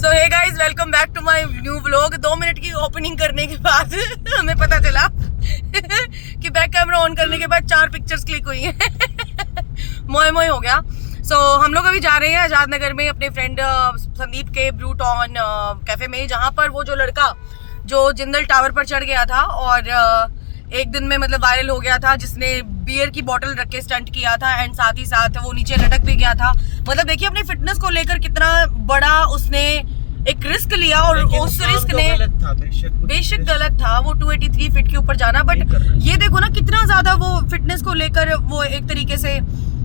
So hey guys, welcome back to my new vlog. 2 minute की opening करने के बाद हमें पता चला कि बैक कैमरा ऑन करने के बाद 4 पिक्चर्स क्लिक हुई हैं। मोए मोए हो गया। सो हम लोग अभी जा रहे हैं आजाद नगर में अपने फ्रेंड संदीप के ब्लू टॉन कैफे में, जहाँ पर वो जो लड़का जो जिंदल टावर पर चढ़ गया था और एक दिन में मतलब वायरल हो गया था, जिसने बियर की बोतल रख के स्टंट किया था एंड साथ ही साथ वो नीचे लटक भी गया था। मतलब देखिए अपनी फिटनेस को लेकर कितना बड़ा उसने एक रिस्क लिया और उस रिस्क ने बेशक गलत था वो 283 फीट के ऊपर जाना, बट ये देखो ना कितना ज्यादा वो फिटनेस को लेकर वो एक तरीके से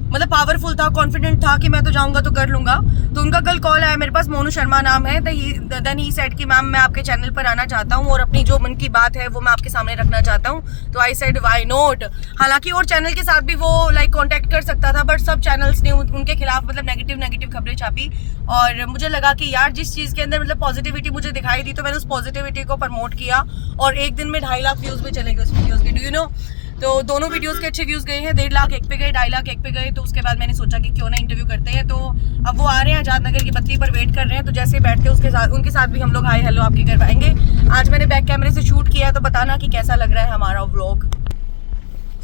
मतलब पावरफुल था, कॉन्फिडेंट था कि मैं तो जाऊंगा तो कर लूंगा। तो उनका कल कॉल आया मेरे पास, मोनू शर्मा नाम है। देन ही सेड कि मैम मैं आपके चैनल पर आना चाहता हूँ और अपनी जो मन की बात है वो मैं आपके सामने रखना चाहता हूँ। तो आई सेड व्हाई नॉट। हालांकि और चैनल के साथ भी वो लाइक कांटेक्ट कर सकता था, बट सब चैनल्स ने उनके खिलाफ मतलब नेगेटिव खबरें छापी और मुझे लगा कि यार जिस चीज़ के अंदर मतलब पॉजिटिविटी मुझे दिखाई दी तो मैंने उस पॉजिटिविटी को प्रमोट किया और एक दिन में 2.5 लाख व्यूज़ भी चले गए उस वीडियोज़ के। Do you know? तो दोनों वीडियोस के अच्छे व्यूज गए हैं, 1.5 लाख एक पे गए, 2.5 लाख एक पे गए। तो उसके बाद मैंने सोचा कि क्यों ना इंटरव्यू करते हैं। तो अब वो आ रहे हैं, आजाद नगर की बत्ती पर वेट कर रहे हैं। तो जैसे बैठते उसके साथ उनके साथ भी हम लोग हाय हेलो आपकी करवाएंगे। आज मैंने बैक कैमरे से शूट किया है, तो बताना कि कैसा लग रहा है हमारा व्लॉग।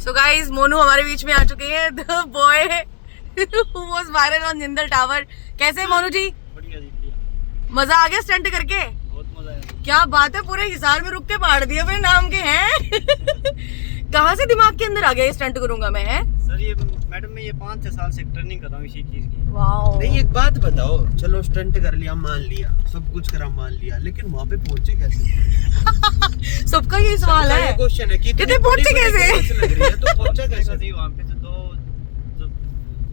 सो गाइज, मोनू हमारे बीच में आ चुके हैं, the boy who was viral on Jindal tower. कैसे मोनू जी? मजा आ गया स्टंट करके? बहुत मजा आया। क्या बात है, पूरे हिसार में रुक के मार दिया अपने नाम के हैं। कहाँ से दिमाग के अंदर आ गया स्टंट करूंगा मैं? है सर ये मैडम मैं ये 5-6 साल से ट्रेनिंग कर रहा हूँ इसी चीज की। वाओ। नहीं एक बात बताओ, चलो स्टंट कर लिया, मान लिया, सब कुछ करा मान लिया, लेकिन वहाँ पे पहुंचे कैसे? सबका ये सवाल है, क्वेश्चन है कि कितने पहुंचे कैसे? लग रही है तो पहुंचा कैसे? थी वहाँ पे तो जो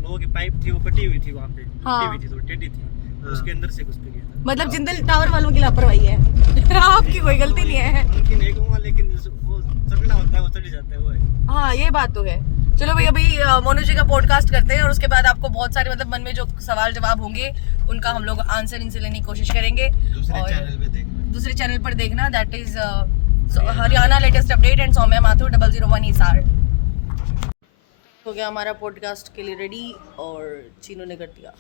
लोगों की पाइप थी वो कटी हुई थी, वहाँ पे हाँ। टूटी हुई थी, तो टेढ़ी थी, उसके अंदर से घुस के गया था। मतलब जिंदल टावर वालों की लापरवाही है। आपकी कोई गलती नहीं है। उनकी नहीं कहूँगा, लेकिन वो चढ़ना होता है वो चढ़ जाता है वो है। हाँ ये बात तो है। चलो भाई अभी मोनू जी का पॉडकास्ट करते हैं और उसके बाद आपको बहुत सारे मतलब मन में जो सवाल जवाब होंगे उनका हम लोग आंसर इनसे लेने की कोशिश करेंगे। दूसरे चैनल पर देखना, that is Haryana latest update and Saumya Mathur 001 ईसार। हो गया हमारा पॉडकास्ट के लिए रेडी और चीनू ने कर दिया।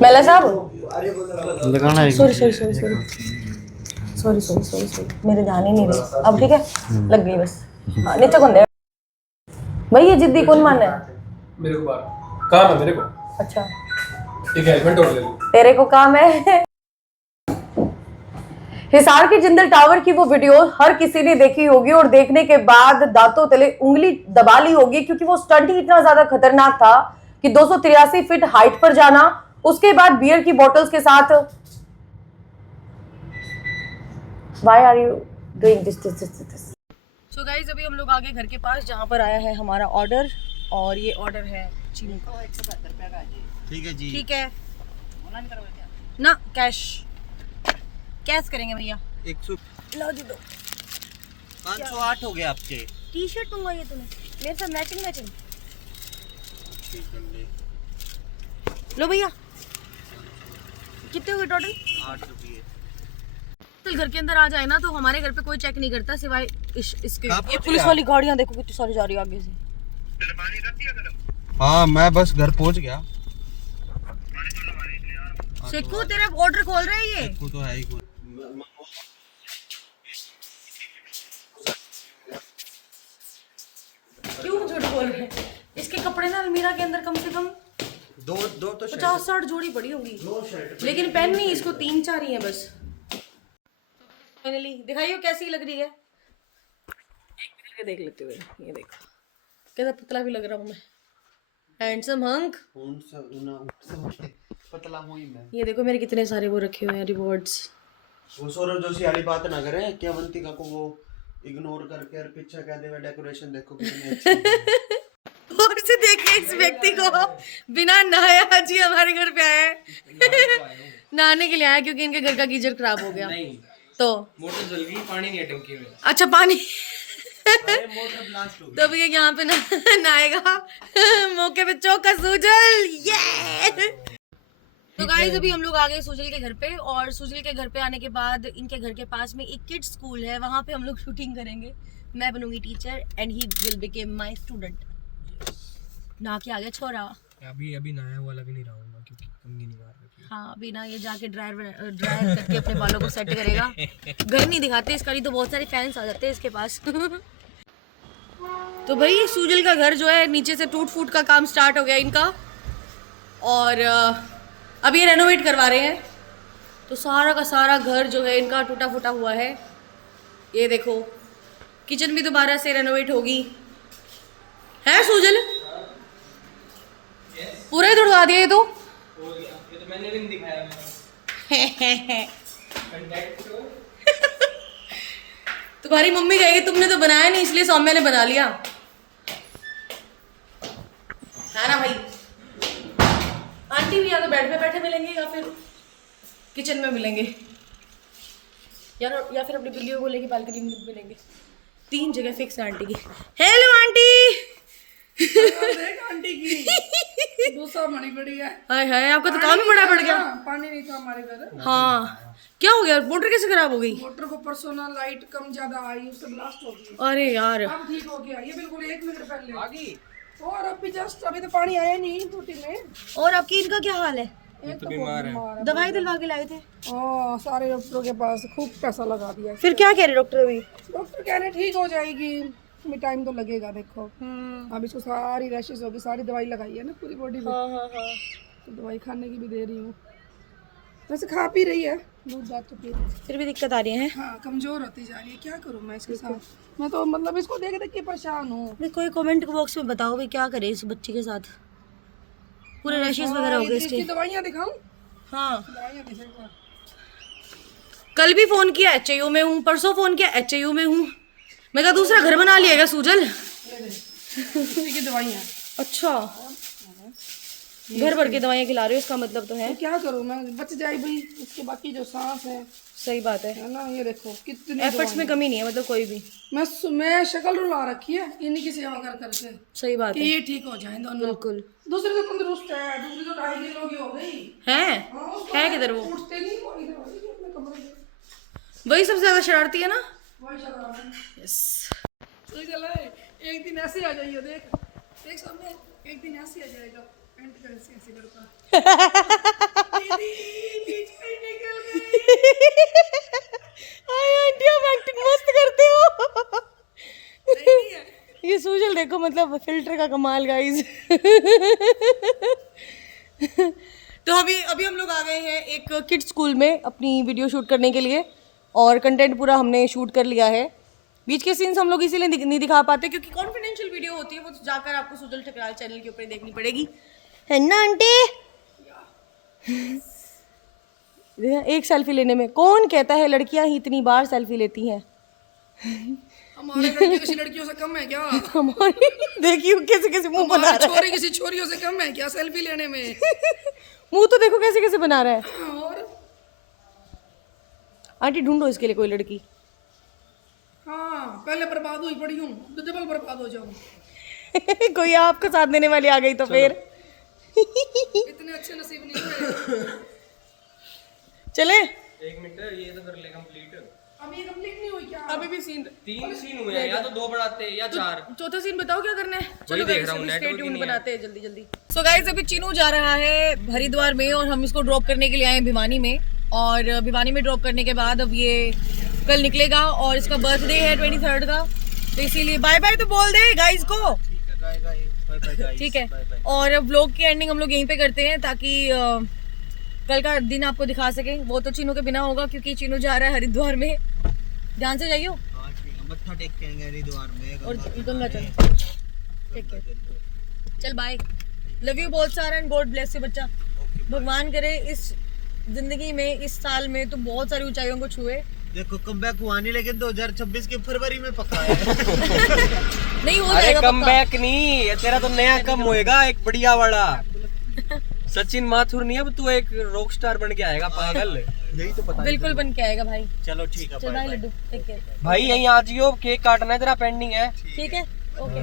मेला साहब सॉरी मेरे ध्यान ही नहीं रही। अब ठीक है, लग गई बस। हाँ नीचे कौन दे भाई, ये जिद्दी कौन मान है? मेरे को काम है मेरे को। अच्छा ठीक है, हेलमेट और ले लो। तेरे को काम है। हिसार के जिंदल टावर की वो वीडियो हर किसी ने देखी होगी और देखने के बाद दांतों तले उंगली दबा ली होगी, क्योंकि वो स्टंट ही इतना ज्यादा खतरनाक था कि 283 फीट हाइट पर जाना, उसके बाद बियर की बोतल्स के साथ। Why are you doing this? So guys, अभी हम लोग आगे घर के पास जहाँ पर आया है हमारा ऑर्डर, और ये ऑर्डर है चीनी का। 172 रुपया का जी। ठीक है जी। ठीक है, ऑनलाइन करवाएं क्या? ना कैश करेंगे भैया। 100 लो दे दो। 508 हो गया आपके। टी शर्ट मंगवाई है तूने मेरे साथ मैचिंग। लो भैया, कितने हुए टोटल? 8 रुपये। घर के अंदर आ जाए ना तो हमारे घर पे कोई चेक नहीं करता सिवाय इसके। ये पुलिस वाली गाड़ियां देखो कितनी सारी जा रही है आगे से। हाँ मैं बस घर पहुंच गया। सेकू तेरे ऑर्डर खोल रहे हैं ये? तो है ही खोल। क्यों झूठ बोल रहे हैं? इसके कपड़े ना अलमीरा के अंदर कम से कम दो तो 50-60 जोड़ी पड़ी होगी, लेकिन पेन नहीं, इसको 3-4 ही है बस। फाइनली दिखाइए कैसी लग रही है, एक देख लेते हुए। ये देखो कैसा पतला भी लग रहा हूँ मैं, हैंडसम हंक। पतला हुई मैं। ये देखो मेरे कितने सारे वो रखे हुए हैं रिवॉर्ड्स। वो सौरभ जोशी वाली बात ना करे, क्या अवंतिका को वो इग्नोर करके और पीछे कह दे डेकोरेशन देखो कितनी अच्छी। और से देखिए इस व्यक्ति को बिना नहाया आज ही हमारे घर पे आया है। नहाने के लिए आया क्योंकि इनके घर का गीजर खराब हो गया। नहीं तो मोटर जल गई, पानी नहीं है टंकी में। अच्छा पानी मोटर ब्लास्ट हो गई। तो भैया यहाँ पे नहाएगा मौके पे चौका सुजल। ये तो गाइस अभी हम लोग आ गए सुजल के घर पे, और सुजल के घर पे आने के बाद इनके घर के पास में एक किड्स स्कूल है, वहाँ पे हम लोग शूटिंग करेंगे। मैं बनूंगी teacher and he will become my student. नहा के आ गया छोरा। अभी नया वाला भी नहीं रहूंगा क्योंकि कंघी नहीं मार रही। हाँ अभी ना ये जाके ड्रायर करके अपने बालों को सेट करेगा। घर नहीं दिखाते इसका, नहीं तो बहुत सारे फैंस आ जाते हैं इसके पास। तो भाई सूजल का घर जो है नीचे से टूट फूट का काम स्टार्ट हो गया इनका, और अब ये रेनोवेट करवा रहे हैं। तो सारा का सारा घर जो है इनका टूटा फूटा हुआ है। ये देखो किचन भी दोबारा से रेनोवेट होगी, है सूजल? पूरा ही तुड़वा दिया ये तो। ये तो मैंने भी नहीं दिखाया। तुम्हारी मम्मी कहेगी तुमने तो बनाया नहीं इसलिए सौम्या ने बना लिया, है ना भाई? आंटी भी या तो बेड पे बैठे मिलेंगे या फिर किचन में मिलेंगे, या फिर अपनी बिल्लियों को लेके बालकनी में मिलेंगे। 3 जगह फिक्स है आंटी की। Hello aunty. आंटी की दूसरा मणि पड़ी है। हाय हाय, आपका तो काम ही बड़ा पड़ गया। पानी नहीं था हमारे घर। हाँ क्या हो गया? मोटर कैसे खराब हो गई? मोटर को परसों ना लाइट कम ज्यादा आई, उससे ब्लास्ट हो गई। अरे यार अब ठीक हो गया, ये बिल्कुल 1 मिनट पहले आ गई। और अभी जस्ट अभी तो पानी आया नहीं टूटी में। और आपकी इनका क्या हाल है? एक तो बीमार है। दवाई दिलवा के लाए थे? सारे डॉक्टरों के पास खूब पैसा लगा दिया। फिर क्या कह रहे डॉक्टर? अभी डॉक्टर कह रहे ठीक हो जाएगी, टाइम तो लगेगा। देखो अब इसको सारी रैशेस होगी, सारी दवाई लगाई है ना पूरी बॉडी में। तो दवाई खाने की भी दे रही हूँ, वैसे खा पी रही है, दूध दाद तो पी रही है, फिर भी दिक्कत आ रही है। हाँ कमजोर होती जा रही है। क्या करूँ मैं इसके साथ? मैं तो मतलब इसको देख देख के परेशान हूँ। कोई कमेंट बॉक्स में बताओ भाई क्या करे इस बच्ची के साथ, पूरे रैशेस वगैरह हो गए इसके। इसकी दवाइयाँ दिखाऊं? हाँ दवाइयाँ दिखाऊंगा। कल भी फोन किया HIU में हूँ, परसों फोन किया HIU में हूँ। मैं कहा दूसरा घर बना लिएगा सूजल। इसी की दवाइयाँ। अच्छा घर भर के दवाइयाँ खिला रहे हो, इसका मतलब तो है। तो क्या करूँ मैं? बच जाए भाई इसके बाकी जो सांस है सही बात है ना। ये देखो कितनी एफर्ट्स में कमी नहीं है, मतलब कोई भी। मैं शक्ल रुला रखी है इन्हीं की सेवा कर करके सही बात कि है, ये ठीक हो जाए दोनों। बिल्कुल। दूसरी तो तंदुरुस्त है, दूसरी तो 2.5 किलो की हो गई है किधर वो? उठते नहीं, वो इधर वाली के अपने कमरे में। वही सबसे ज्यादा शरारती है ना। वही शक्ल है। यस तो चला है, एक दिन ऐसे आ जाइए। देख सामने एक दिन ऐसे आ जाएगा, पैंट का ऐसे करता। दीदी बीच में निकल गई। हाय आंटी आप एक्टिंग मस्त करते हो। नहीं है ये सूजल देखो, मतलब फिल्टर का कमाल गाइस। तो अभी हम लोग आ गए हैं एक किड स्कूल में अपनी वीडियो शूट करने के लिए, और कंटेंट पूरा हमने शूट कर लिया है। बीच के सीन्स हम लोग इसीलिए नहीं दिखा पाते क्योंकि कॉन्फिडेंशियल वीडियो होती है, वो तो जाकर आपको सूजल ठकराल चैनल के ऊपर देखनी पड़ेगी, है ना आंटी? एक सेल्फी लेने में कौन कहता है लड़कियां ही इतनी बार सेल्फी लेती हैं? हमारे लड़के किसी लड़कियों से कम है क्या? हमारी देखियो कैसे कैसे मुंह बना रहा है। छोरी किसी छोरियों से कम है क्या सेल्फी लेने में? मुंह तो देखो कैसे कैसे बना रहा है। और आंटी ढूंढो इसके लिए कोई लड़की। हाँ पहले बर्बाद हुई पड़ी हूँ, डबल बर्बाद हो जाऊँ। कोई आपको साथ देने वाली आ गई तो फिर इतने अच्छे नसीब नहीं हुए। चले। 1 मिनट, ये तो कर ले कंप्लीट। अब ये कंप्लीट नहीं हुई क्या? अभी भी सीन 3 सीन हुए हैं, या तो 2 बढ़ाते या 4। चौथा सीन बताओ क्या करना है? वही देख रहा हूँ, स्टे नेटवर्क ही ट्यून नहीं बनाते हैं जल्दी जल्दी। सो गाइस अभी चीनू जा रहा है हरिद्वार में और हम इसको ड्रॉप करने के लिए आए हैं भिवानी में, और भिवानी में ड्रॉप करने के बाद अब ये कल निकलेगा और इसका बर्थडे है 23rd का, तो इसीलिए बाय बाय तो बोल दे गाइस को। ठीक है, और अब व्लॉग की एंडिंग हम लोग यहीं पे करते हैं ताकि कल का दिन आपको दिखा सके। वो तो चीनू के बिना होगा क्योंकि चीनू जा रहा है हरिद्वार में। ध्यान से जाइयो मत्था टेक के आएंगे हरिद्वार में और गंगा चल। ठीक है चल बाय, लव यू बहुत सारा एंड गॉड ब्लेस यू बच्चा। भगवान करे इस जिंदगी में इस साल में तो बहुत सारी ऊंचाइयों को छुए। देखो कमबैक हुआ नहीं, लेकिन 2026 के फरवरी में पक्का है। नहीं हो अरे जाएगा कम बैक नहीं, ये तेरा तो नया कम होएगा एक बढ़िया वाला। सचिन माथुर नहीं, अब तू एक रॉक स्टार बन के आएगा पागल। यही तो पता। बिल्कुल बन के आएगा भाई। चलो ठीक है, चल भाई लड्डू टेक केयर। भाई यहीं आ जियो, केक काटना है, तेरा पेंडिंग है। ठीक है ओके।